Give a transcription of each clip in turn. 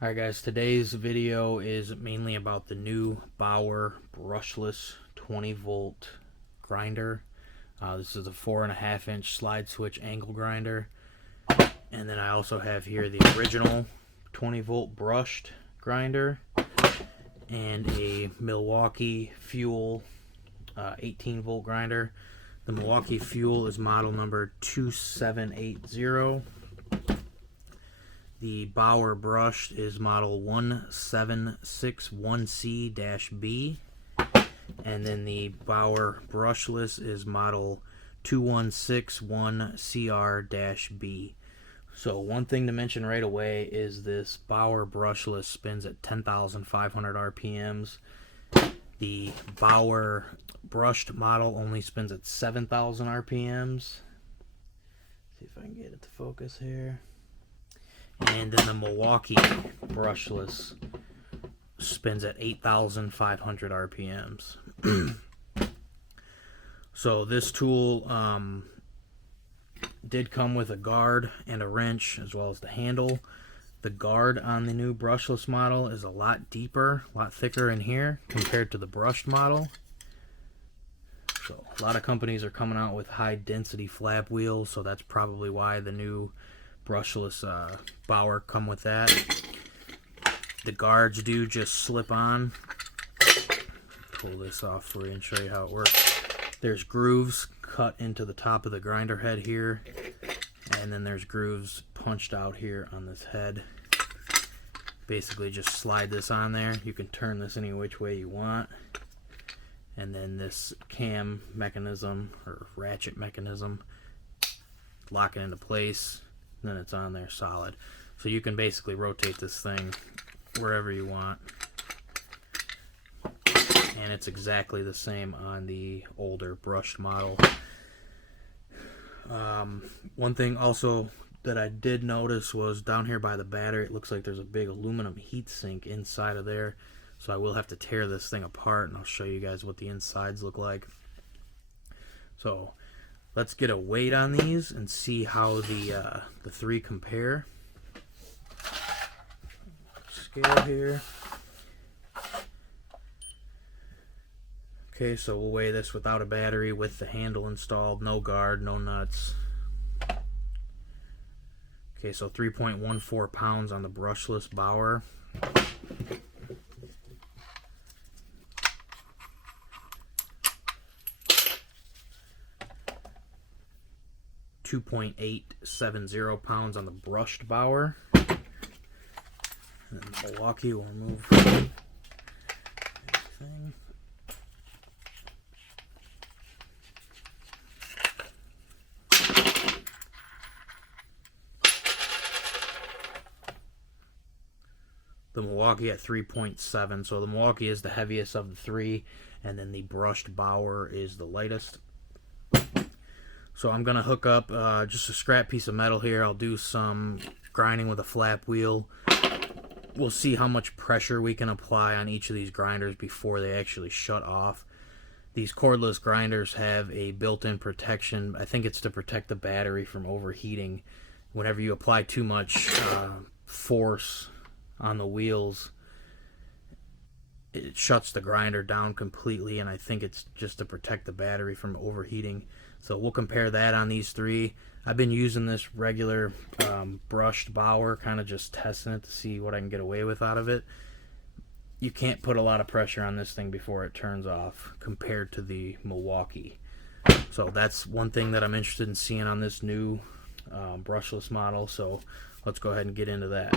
Alright guys, today's video is mainly about the new Bauer brushless 20 volt grinder. This is a 4.5 inch slide switch angle grinder. And then I also have here the original 20 volt brushed grinder and a Milwaukee Fuel 18 volt grinder. The Milwaukee Fuel is model number 2780. The Bauer brushed is model 1761C-B, and then the Bauer brushless is model 2161CR-B. So one thing to mention right away is this Bauer brushless spins at 10,500 RPMs. The Bauer brushed model only spins at 7,000 RPMs. See if I can get it to focus here. And then the Milwaukee brushless spins at 8,500 RPMs. So this tool did come with a guard and a wrench as well as the handle. The guard on the new brushless model is a lot deeper, a lot thicker in here compared to the brushed model. So a lot of companies are coming out with high density flap wheels, so that's probably why the new brushless Bauer come with that. The guards do just slip on. Pull this off for you and show you how it works. There's grooves cut into the top of the grinder head here, and then there's grooves punched out here on this head. Basically just slide this on there. You can turn this any which way you want. And then this cam mechanism or ratchet mechanism, lock it into place. Then it's on there solid. So you can basically rotate this thing wherever you want. And it's exactly the same on the older brushed model. One thing also that I did notice was down here by the battery, it looks like there's a big aluminum heat sink inside of there. So I will have to tear this thing apart, and I'll show you guys what the insides look like. So let's get a weight on these and see how the three compare. Scale here. Okay, so we'll weigh this without a battery, with the handle installed, no guard, no nuts. Okay, so 3.14 pounds on the brushless Bauer. 2.870 pounds on the brushed Bauer. And Milwaukee will remove everything. The Milwaukee at 3.7, so the Milwaukee is the heaviest of the three, and then the brushed Bauer is the lightest. So I'm going to hook up just a scrap piece of metal here. I'll do some grinding with a flap wheel. We'll see how much pressure we can apply on each of these grinders before they actually shut off. These cordless grinders have a built-in protection. I think it's to protect the battery from overheating. Whenever you apply too much force on the wheels, it shuts the grinder down completely, and I think it's just to protect the battery from overheating. So we'll compare that on these three. I've been using this regular brushed Bauer, kind of just testing it to see what I can get away with out of it. You can't put a lot of pressure on this thing before it turns off compared to the Milwaukee. So that's one thing that I'm interested in seeing on this new brushless model. So let's go ahead and get into that.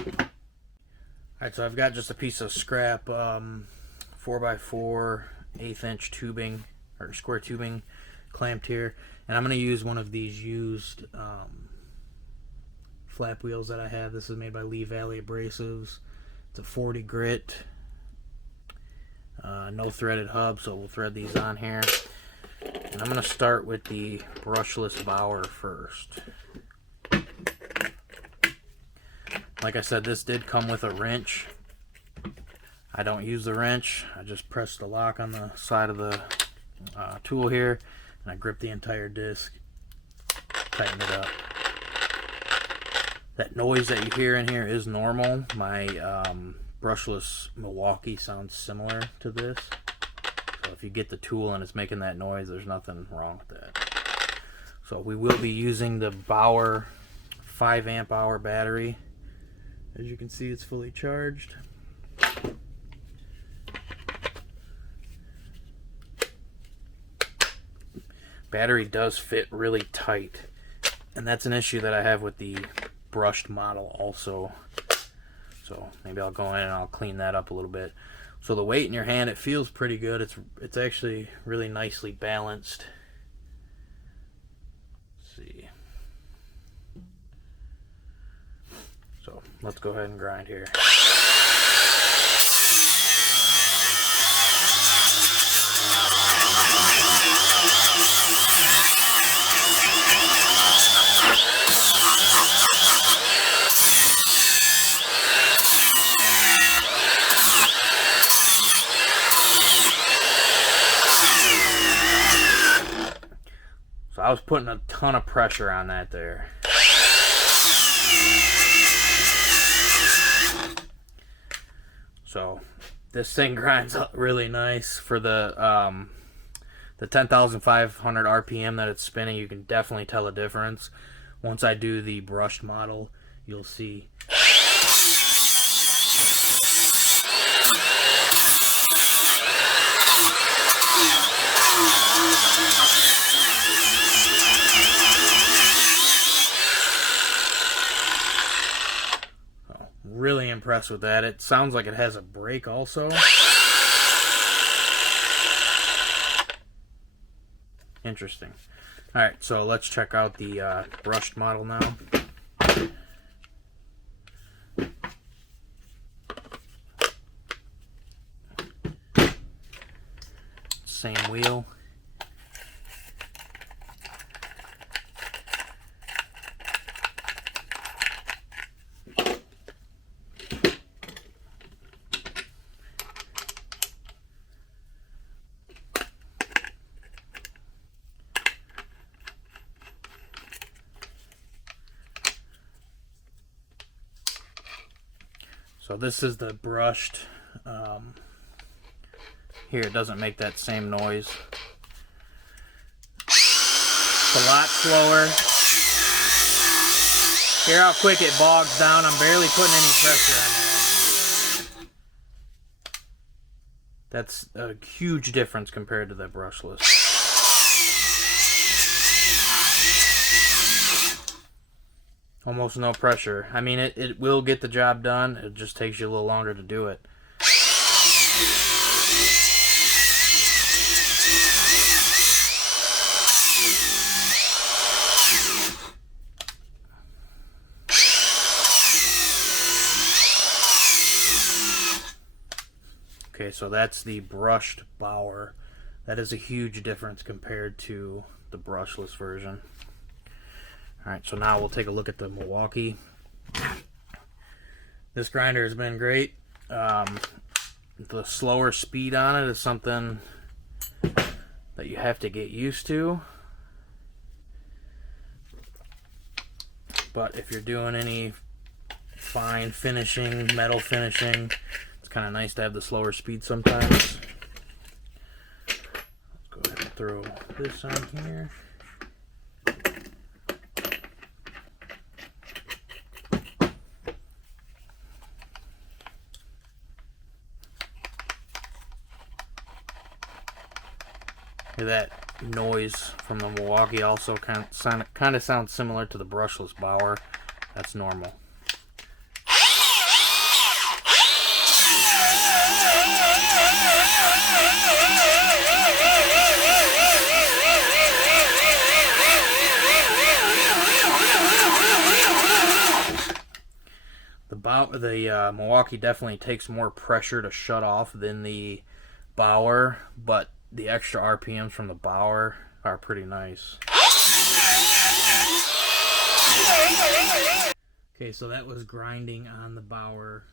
Alright, so I've got just a piece of scrap 4x4 1/8 inch tubing, or square tubing, clamped here, and I'm going to use one of these used flap wheels that I have. This is made by Lee Valley Abrasives. It's a 40 grit, no threaded hub, so we'll thread these on here. And I'm going to start with the brushless Bauer first. Like I said, this did come with a wrench. I don't use the wrench. I just press the lock on the side of the tool here, and I grip the entire disc, tighten it up. That noise that you hear in here is normal. My brushless Milwaukee sounds similar to this. So if you get the tool and it's making that noise, there's nothing wrong with that. So we will be using the Bauer 5 amp hour battery. As you can see, it's fully charged. Battery does fit really tight, and that's an issue that I have with the brushed model also. So maybe I'll go in and I'll clean that up a little bit. So the weight in your hand, it feels pretty good. It's actually really nicely balanced. Let's see. So let's go ahead and grind here. So I was putting a ton of pressure on that there. So this thing grinds up really nice for the 10,500 RPM that it's spinning. You can definitely tell a difference. Once I do the brushed model, you'll see. Really impressed with that. It sounds like it has a brake also. Interesting. Alright, so let's check out the brushed model now. Same wheel. So this is the brushed. Here it doesn't make that same noise. It's a lot slower. Hear how quick it bogs down. I'm barely putting any pressure on that. That's a huge difference compared to the brushless. Almost no pressure. I mean, it will get the job done. It just takes you a little longer to do it. Okay, so that's the brushed Bauer. That is a huge difference compared to the brushless version. Alright, so now we'll take a look at the Milwaukee. This grinder has been great. The slower speed on it is something that you have to get used to. But if you're doing any fine finishing, metal finishing, it's kind of nice to have the slower speed sometimes. Let's go ahead and throw this on here. Hear that noise from the Milwaukee also kind of sounds similar to the brushless Bauer. That's normal. The Milwaukee definitely takes more pressure to shut off than the Bauer, but the extra RPMs from the Bauer are pretty nice. Okay, so that was grinding on the Bauer,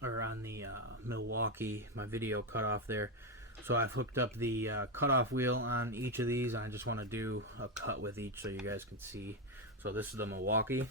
or on the Milwaukee. My video cut off there. So I've hooked up the cutoff wheel on each of these. I just want to do a cut with each so you guys can see. So this is the Milwaukee.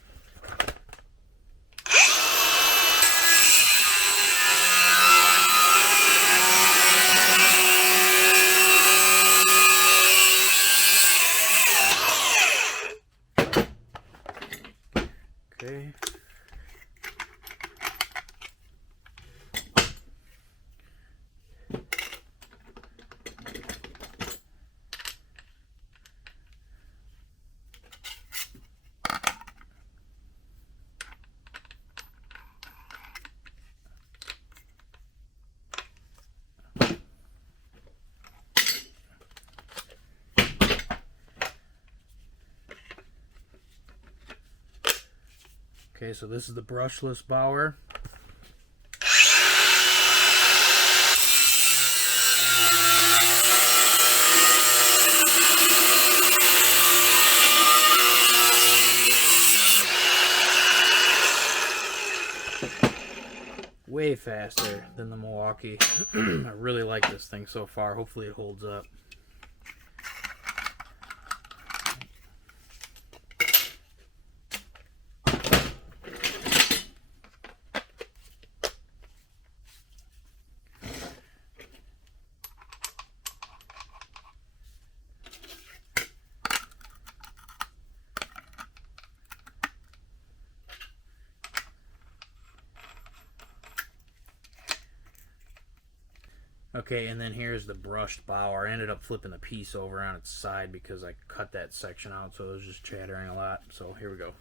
Okay, so this is the brushless Bauer. Way faster than the Milwaukee. I really like this thing so far. Hopefully it holds up. Okay, and then here's the brushed Bauer. I ended up flipping the piece over on its side because I cut that section out, so it was just chattering a lot. So here we go.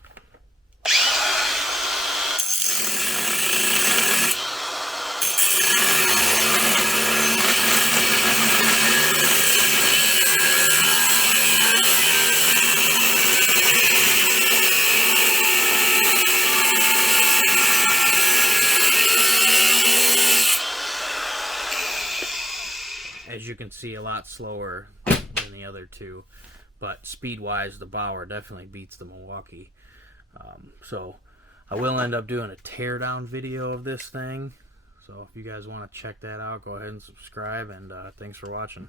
As you can see, a lot slower than the other two, but speed-wise, the Bauer definitely beats the Milwaukee. So I will end up doing a teardown video of this thing. So if you guys want to check that out, go ahead and subscribe, and thanks for watching.